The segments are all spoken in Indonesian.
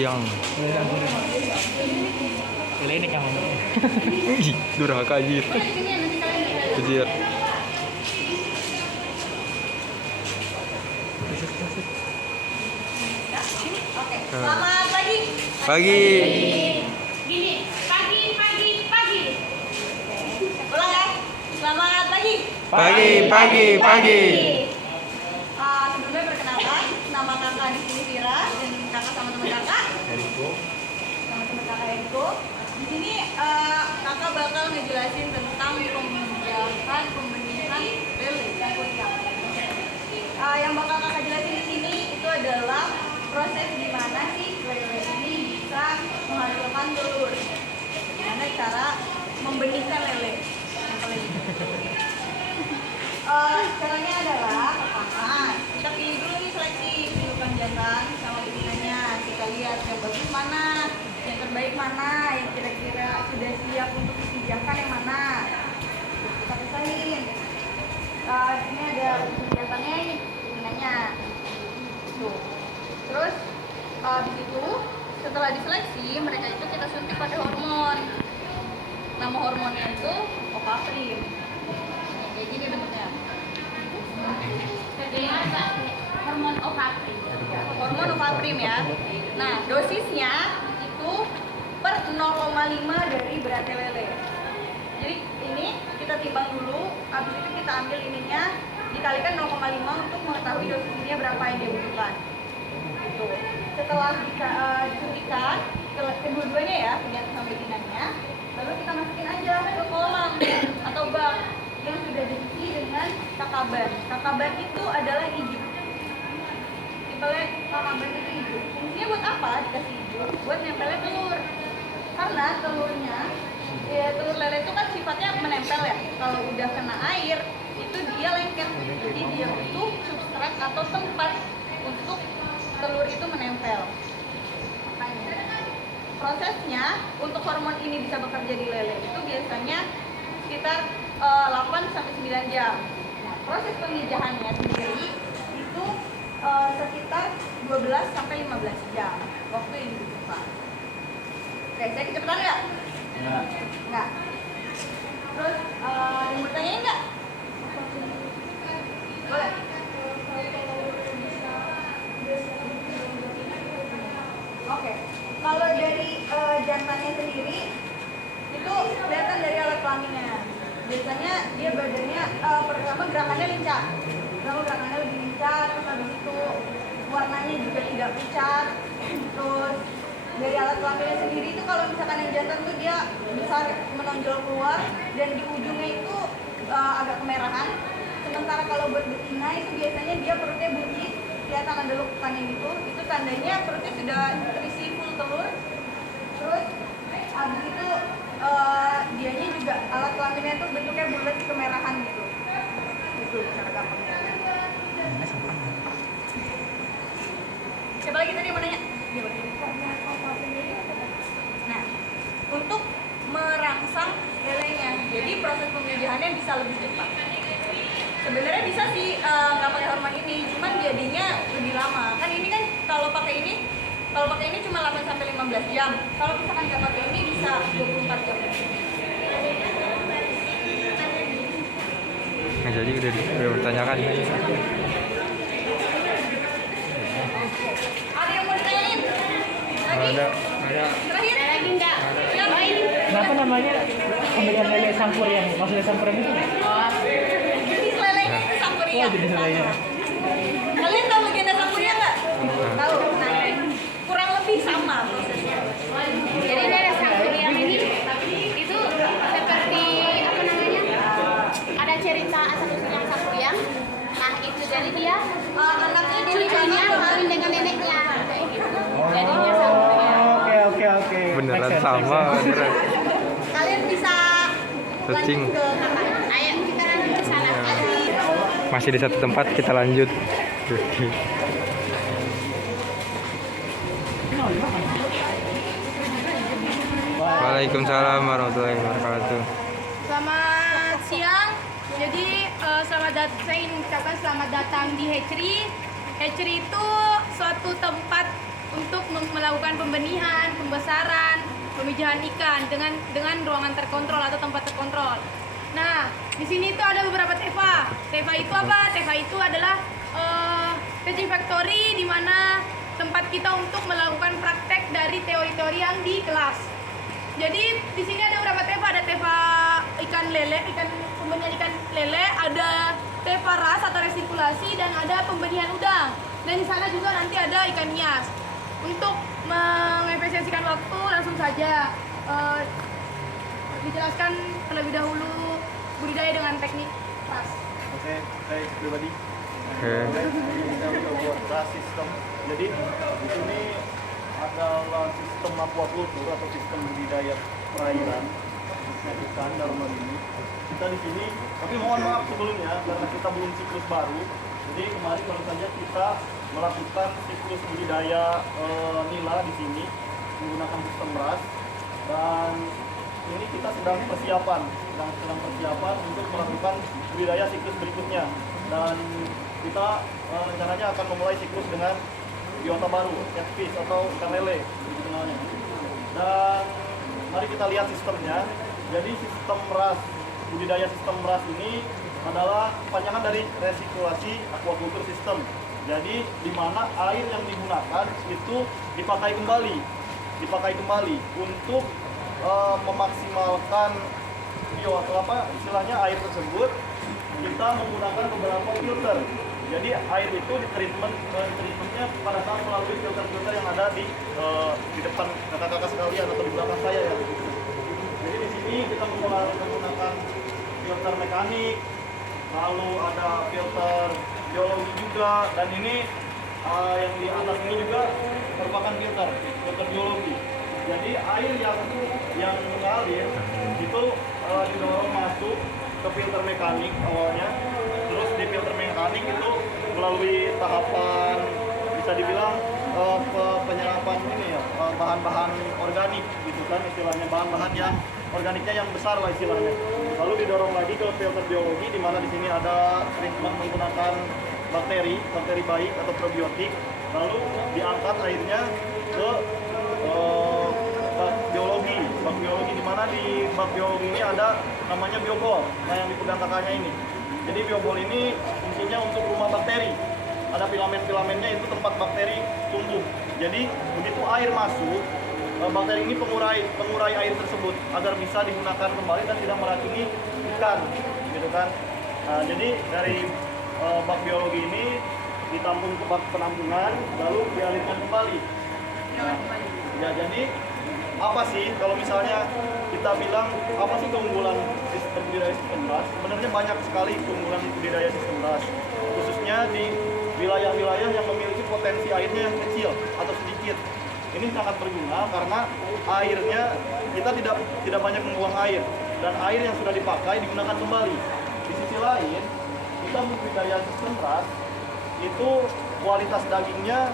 Sangkuriang. Ini kamu. Ih, durhaka anjir. Anjir. Oke, selamat pagi. Pagi. Gini, pagi. Ulang ya. Selamat pagi. Pagi. Sebelumnya perkenalkan, nama kakak di sini Vira dan kakak sama teman kakak. Sama teman kakak Eriko. Di sini kakak bakal ngejelasin tentang pembenihan lele Sangkuriang. Yang bakal kakak jelasin di sini itu adalah proses gimana sih lele ini bisa menghasilkan telur. Gimana cara membenihkan lele. Caranya adalah pertama kita pilih dulu nih seleksi indukan jantan sama betinanya. Kita lihat yang bagus mana, yang terbaik mana, yang kira-kira sudah siap untuk dipijahkan yang mana. Kita pisahin. Ini ada jantannya, ini betinanya. Tuh. Terus habis itu setelah diseleksi mereka itu kita suntik pada hormon. Nama hormonnya itu Opaprim. Kayak gini bentuknya. Jadi hormon Opaprim. Hormon Opaprim ya. Nah, dosisnya itu per 0,5 dari berat lele. Jadi ini kita timbang dulu, habis itu kita ambil ininya dikalikan 0,5 untuk mengetahui dosisnya berapa yang dibutuhkan. Gitu. Setelah disuntikan kedua-duanya ya, jantan sama betinanya, lalu kita masukin aja ke kolam atau bak yang sudah diisi dengan kakaban. Kakaban itu adalah hijau. Simpelnya kakaban itu hijau. Fungsinya buat apa dikasih hijau? Buat nempelnya telur. Karena telurnya, ya, telur lele itu kan sifatnya menempel ya. Kalau udah kena air, itu dia lengket. Jadi dia butuh substrat atau tempat untuk telur itu menempel. Makanya prosesnya untuk hormon ini bisa bekerja di lele itu biasanya sekitar 8-9 jam. Nah, proses pemijahannya sendiri itu sekitar 12-15 jam waktu yang dibutuhkan. Oke, saya kecepatan nggak? Nggak. Terus yang mau tanyain nggak? Boleh. Oke, kalau dari jantannya sendiri itu kelihatan dari alat kelaminnya. Biasanya dia badannya pertama gerakannya lincah, gerakannya lebih lincah, terus habis itu warnanya juga tidak pucat. Terus dari alat kelaminnya sendiri itu kalau misalkan yang jantan tuh dia besar menonjol keluar dan di ujungnya itu agak kemerahan. Sementara kalau buat betina itu biasanya dia perutnya buncit, kelihatan ada lekukannya gitu. Itu tandanya perutnya sudah terisi full telur. Terus habis itu dianya juga alat kelaminnya itu bentuknya bulat kemerahan gitu. Itu cara gampangnya. Siapa lagi tadi yang mau nanya? Nah, untuk merangsang lelenya, jadi proses pemijahannya bisa lebih cepat. Sebenarnya bisa sih nggak pakai hormon ini, cuman jadinya lebih lama. Kan ini kan kalau pakai ini cuma 8-15 jam. Kalau misalkan nggak pakai ini bisa 24 jam. Nah, jadi udah bertanyakan. Ada yang mau ditanyain? Lagi? Ada. Terakhir? Ada lagi enggak? Ya, Oh ini. Kenapa namanya pemberian lele Sangkuriang? Maksudnya Sangkuriang itu? jenis lelenya itu Sangkuriang. Oh, jenis lelenya. Kalian tahu legenda Sangkuriang nggak? Tahu. Nah, kurang lebih sama prosesnya. Jadi dari Sangkuriang ini itu seperti apa namanya? Ada cerita asal usulnya Sangkuriang. Nah itu jadi dia Anaknya cucunya kawin dengan neneknya kayak gitu. Jadinya Sangkuriang. Oke. Beneran Make sense, sama, make sense. beneran. Kalian bisa Searching. lanjut ke kakak. Ayo kita lanjut ke sana. Masih di satu tempat, kita lanjut. Waalaikumsalam warahmatullahi wabarakatuh. Selamat siang. Jadi saya ingin mengucapkan selamat datang di hatchery. Hatchery itu suatu tempat untuk melakukan pembenihan, pembesaran, pemijahan ikan dengan ruangan terkontrol atau tempat terkontrol. Nah, di sini tuh ada beberapa TEFA. TEFA itu apa? TEFA itu adalah teaching factory, di mana tempat kita untuk melakukan praktek dari teori-teori yang di kelas. Jadi di sini ada beberapa TEFA, ada TEFA ikan lele, pembenihan ikan lele, ada TEFA ras atau resirkulasi, dan ada pembenihan udang. Dan di sana juga nanti ada ikan hias. Untuk mengefisiensikan waktu, langsung saja dijelaskan terlebih dahulu budidaya dengan teknik ras. Oke, saya pribadi. Oke. Kita buat ras sistem. Jadi di sini adalah sistem aquaculture atau sistem budidaya perairan khususnya ikan dalam hal ini. Kita di sini, tapi mohon maaf sebelumnya karena kita belum siklus baru. Jadi kemarin baru saja kita melakukan siklus budidaya nila di sini menggunakan sistem ras, dan ini kita sedang persiapan untuk melakukan budidaya siklus berikutnya, dan kita rencananya akan memulai siklus dengan biota baru, catfish atau ikan lele begitu namanya. Dan mari kita lihat sistemnya. Jadi sistem ras, budidaya sistem ras ini adalah kepanjangan dari resirkulasi aquaculture system. Jadi di mana air yang digunakan itu dipakai kembali untuk memaksimalkan istilahnya air tersebut. Kita menggunakan beberapa filter. Jadi air itu treatmentnya pada saat melalui filter-filter yang ada di depan kakak-kakak sekalian atau di belakang saya ya. Jadi di sini kita menggunakan filter mekanik, lalu ada filter biologi juga, dan ini yang di atas ini juga merupakan filter biologi. Jadi air yang mengalir itu didorong masuk ke filter mekanik awalnya, terus di filter mekanik itu melalui tahapan bisa dibilang penyerapan ini ya, bahan-bahan organik gitu kan istilahnya, bahan-bahan yang organiknya yang besar lah istilahnya. Lalu didorong lagi ke filter biologi, di mana di sini ada treatment menggunakan bakteri baik atau probiotik, lalu diangkat airnya ke bak biologi, di mana di bak biologi ini ada namanya biobol, nah yang dipegang kakaknya ini. Jadi biobol ini fungsinya untuk rumah bakteri. Ada filamen-filamennya, itu tempat bakteri tumbuh. Jadi begitu air masuk, bakteri ini pengurai air tersebut agar bisa digunakan kembali dan tidak meracuni ikan, gitu kan. Nah, jadi dari bak biologi ini ditampung ke bak penampungan, lalu dialirkan kembali. Nah, ya jadi apa sih kalau misalnya kita bilang apa sih keunggulan sistem budidaya sistem ras? Sebenarnya banyak sekali keunggulan budidaya sistem ras, khususnya di wilayah-wilayah yang memiliki potensi airnya yang kecil atau sedikit. Ini sangat berguna karena airnya kita tidak banyak membuang air, dan air yang sudah dipakai digunakan kembali. Di sisi lain, kita budidaya sistem ras itu kualitas dagingnya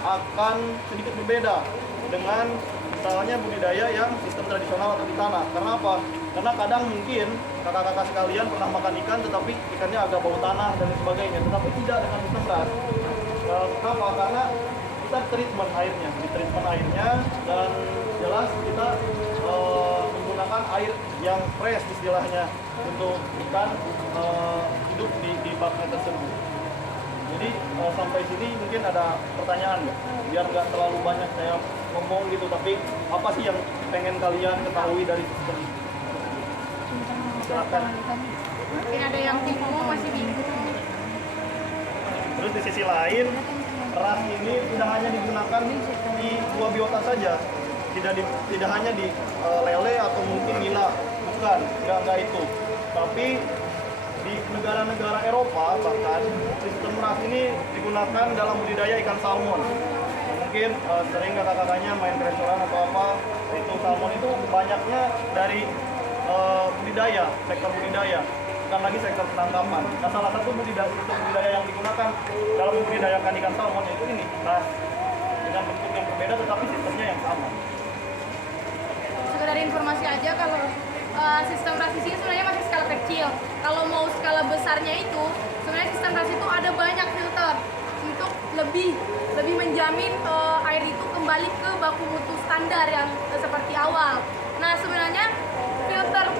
akan sedikit berbeda dengan misalnya budidaya yang sistem tradisional atau di tanah. Karena apa? Karena kadang mungkin kakak-kakak sekalian pernah makan ikan tetapi ikannya agak bau tanah dan sebagainya, tetapi tidak dengan sistem ras. Kenapa? Karena kita treatment airnya, dan jelas kita menggunakan air yang fresh istilahnya untuk ikan hidup di baknya tersebut. Jadi sampai sini mungkin ada pertanyaan nggak? Biar nggak terlalu banyak saya ngomong gitu, tapi apa sih yang pengen kalian ketahui dari sistem? Silakan. Mungkin ada yang bingung, masih bingung. Terus di sisi lain, ras ini tidak hanya digunakan di dua biota saja, tidak hanya di lele atau mungkin nila, bukan, nggak itu. Tapi di negara-negara Eropa bahkan sistem ras ini digunakan dalam budidaya ikan salmon. Mungkin sering kakak-kakaknya main ke restoran atau apa, itu salmon itu banyaknya dari budidaya, sektor budidaya, bukan lagi sektor penangkapan. Nah, salah satu sistem budidaya yang digunakan dalam membudidayakan ikan salmon itu ini ras, dengan bentuk yang berbeda tetapi sistemnya yang sama. Sekedar informasi aja, kalau sistem ras di sini sebenarnya masih skala kecil. Kalau mau skala besarnya itu, sebenarnya sistem ras itu ada banyak filter. untuk lebih menjamin air itu kembali ke baku mutu standar yang seperti awal. Nah sebenarnya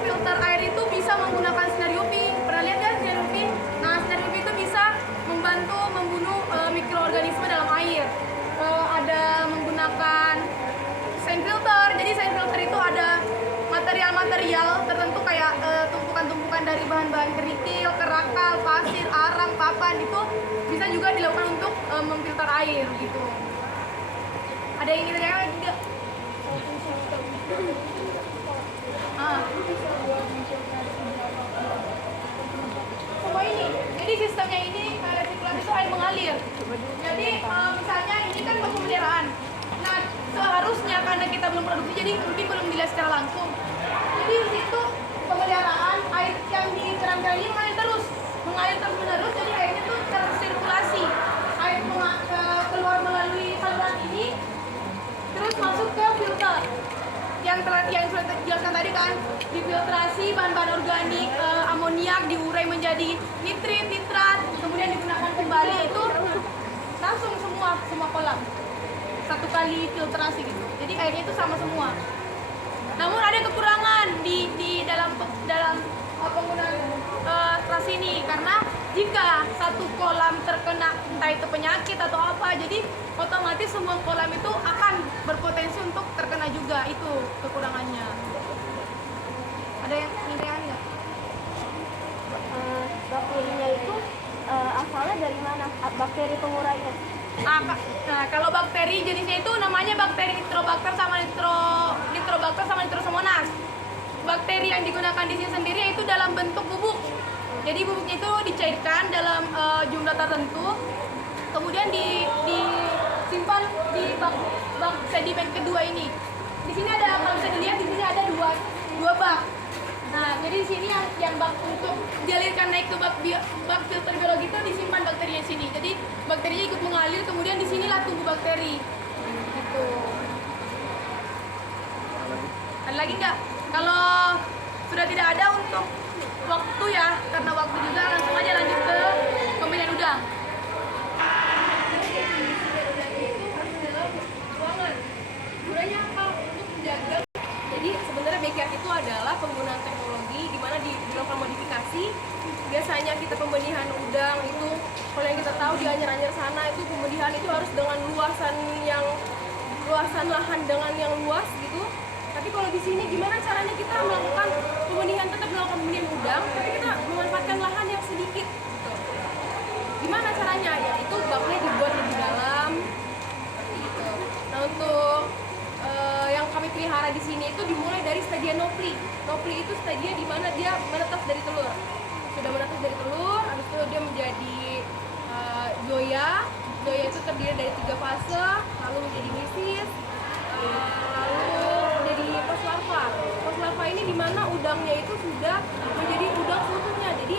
filter air itu bisa menggunakan sinar UV. Pernah lihat kan sinar UV? Nah sinar UV itu bisa membantu membunuh mikroorganisme dalam air. Ada menggunakan sand filter. Jadi sand filter itu ada material-material tertentu kayak tumpukan-tumpukan dari bahan-bahan kerikil, kerakal, pasir, arang, papan itu bisa juga dilakukan untuk memfilter air gitu. Ada yang ingin ditanyakan lagi nggak? Semua ini. Jadi sistemnya ini air sirkulasi itu air mengalir. Jadi misalnya ini kan pemeliharaan. Nah seharusnya karena kita belum produksi jadi mungkin belum dilihat secara langsung. Jadi di situ pemeliharaan air yang disiramkan ini mengalir terus menerus. Jadi airnya tuh tersirkulasi. Air keluar melalui saluran ini terus masuk ke filter. Yang sudah dijelaskan tadi kan, difiltrasi bahan-bahan organik, amoniak diurai menjadi nitrat, kemudian digunakan kembali itu langsung semua kolam satu kali filtrasi gitu. Jadi airnya itu sama semua. Namun ada kekurangan di dalam penggunaan trase ini karena jika satu kolam terkena entah itu penyakit atau apa, jadi otomatis semua kolam itu akan berpotensi untuk terkena juga, itu kekurangannya. Ada yang nggak? Bakterinya itu asalnya dari mana? Bakteri pengurainya? Nah, kalau bakteri jenisnya itu namanya bakteri Nitrobacter sama Nitrobacter sama Nitrosomonas. Bakteri yang digunakan di sini sendiri itu dalam bentuk bubuk. Jadi bubuknya itu dicairkan dalam jumlah tertentu, kemudian disimpan di bak sedimen kedua ini. Di sini ada, kalau bisa dilihat di sini ada dua bak. Nah, jadi di sini yang bak untuk dialirkan naik ke bak filter biologi itu disimpan bakterinya di sini. Jadi bakterinya ikut mengalir, kemudian di sinilah tumbuh bakteri. Gitu. Ada lagi nggak? Kalau sudah tidak ada untuk waktu ya, karena waktu juga langsung aja lanjut ke pemilihan udang. Gunanya apa? Untuk menjaga. Jadi sebenarnya backyard itu adalah penggunaan teknologi di mana dilakukan modifikasi. Biasanya kita pembenihan udang itu, kalau yang kita tahu di Anyer-Anyer sana itu pembenihan itu harus dengan luasan lahan dengan yang luas gitu. Tapi kalau di sini gimana caranya kita melakukan pembenihan, tetap melakukan pembenihan udang, tapi kita memanfaatkan lahan yang sedikit. Gitu. Gimana caranya? Ya itu baknya dibuat lebih dalam. Gitu. Nah untuk yang kami pelihara di sini itu dimulai dari stadia nopli. Nopli itu stadia di mana dia menetas dari telur. Sudah menetas dari telur, habis itu dia menjadi zoya. Zoya itu terdiri dari 3 fase, lalu menjadi mesis, lalu menjadi pos larva. Pos larva ini di mana udangnya itu sudah menjadi udang seutuhnya. Jadi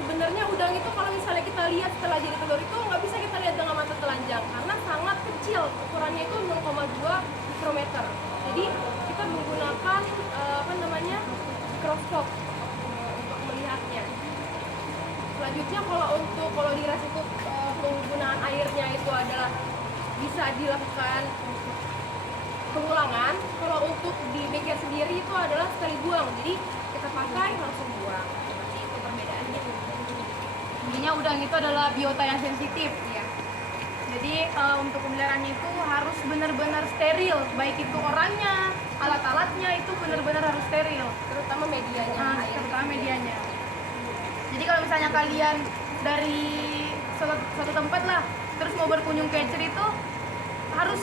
sebenarnya udang itu kalau misalnya kita lihat setelah jadi telur itu nggak bisa kita lihat dengan mata telanjang karena sangat kecil, ukurannya itu 0,2 mikrometer. Jadi kita menggunakan mikroskop untuk melihatnya. Selanjutnya kalau di resiko penggunaan airnya itu adalah bisa dilakukan pengulangan. Kalau untuk di backyard sendiri itu adalah sekali buang, jadi kita pakai langsung buang. Itu perbedaannya. Intinya udang itu adalah biota yang sensitif ya. Jadi untuk pemeliharaannya itu harus benar-benar steril, baik itu orangnya, alat-alatnya itu benar-benar harus steril, Terutama medianya. terutama medianya. Jadi kalau misalnya kalian dari suatu tempat lah, terus mau berkunjung ke hatchery itu harus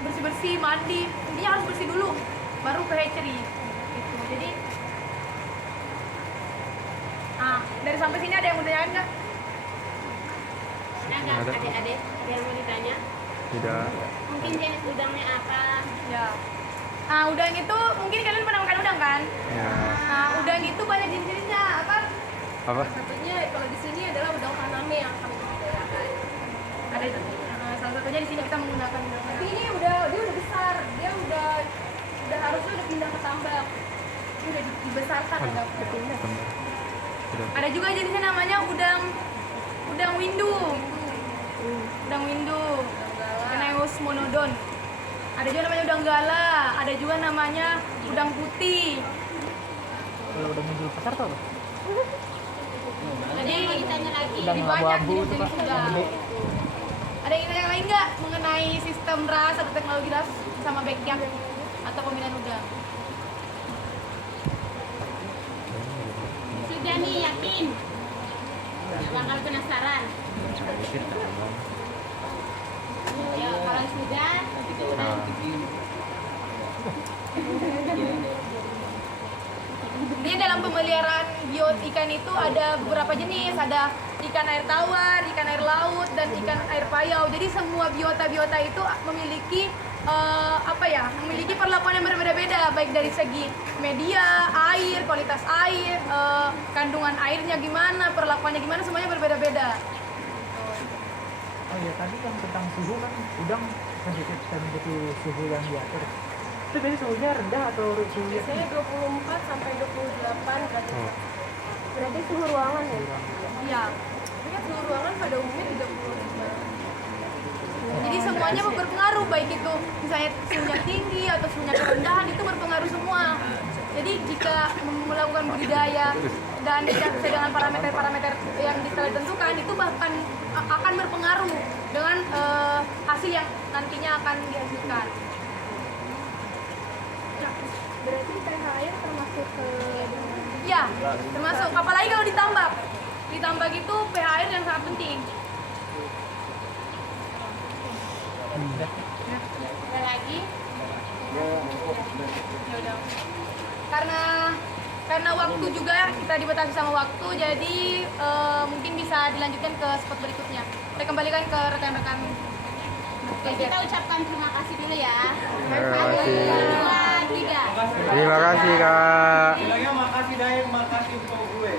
bersih-bersih, mandi, intinya harus bersih dulu, baru ke hatchery. Gitu. Jadi, dari sampai sini ada yang mau tanyain nggak? Ada nggak Ada. adik-adik ada yang mau ditanya? Tidak. Mungkin jenis udangnya apa? Ya. Udang itu mungkin kalian pernah makan udang kan? Ya. Udang itu banyak jenis-jenisnya, apa? Apa? Satunya kalau di sini adalah udang Paname yang kami budidayakan. Ada itu. Salah satunya di sini kita menggunakan udang. Tapi ini dia udah besar, dia udah harusnya udah pindah ke tambak. Ini udah dibesarkan ada Sudah. Ada juga jenisnya namanya udang windu. udang windu, Peneus monodon. Ada juga namanya udang gala, ada juga namanya udang putih. Kalau udah muncul pasar tuh. Jadi Mau ditanya lagi. Udang jadi banyak abu-abu tuh, jenis Pak. udang. Gede. Ada yang lain nggak mengenai sistem ras atau teknologi ras sama backyard atau pemilihan udang? Sudah nih, yakin? Bakal penasaran. Ya, kalau sudah, Nah, Ini dalam pemeliharaan biot ikan itu ada beberapa jenis, ada ikan air tawar, ikan air laut, dan ikan air payau. Jadi semua biota-biota itu memiliki memiliki perlakuan yang berbeda-beda, baik dari segi media, air, kualitas air, kandungan airnya gimana, perlakuannya gimana, semuanya berbeda-beda. Oh iya, tadi yang tentang suhu kan udang sensitif itu suhu yang diatur. Itu biasanya suhunya rendah atau suhunya Biasanya 24 sampai 28 derajat. oh. Berarti suhu ruangan ya? Iya. Tapi kan suhu ruangan pada umumnya 35. Jadi semuanya berpengaruh, baik itu misalnya suhunya tinggi atau suhunya kerendahan, itu berpengaruh semua. Jadi jika melakukan budidaya dan tidak sesuai dengan parameter-parameter yang telah ditentukan, itu bahkan akan berpengaruh dengan hasil yang nantinya akan dihasilkan. Berarti pH air termasuk ke Ya, termasuk apalagi kalau ditambak. Ditambak itu pH air yang sangat penting. ada lagi. Ya udah. Karena waktu juga kita dibatasi sama waktu, jadi mungkin bisa dilanjutkan ke spot berikutnya. Saya kembalikan ke rekan-rekan. Oke, kita ucapkan terima kasih dulu ya. Terima kasih. 2, 3. Terima kasih kak. Bilangnya makasih Daeng, makasih untuk gue.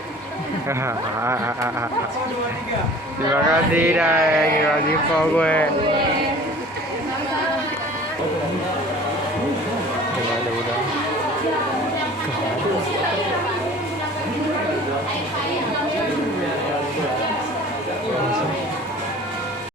Terima kasih Daeng, terima kasih po gue. Nggak ada udang. Air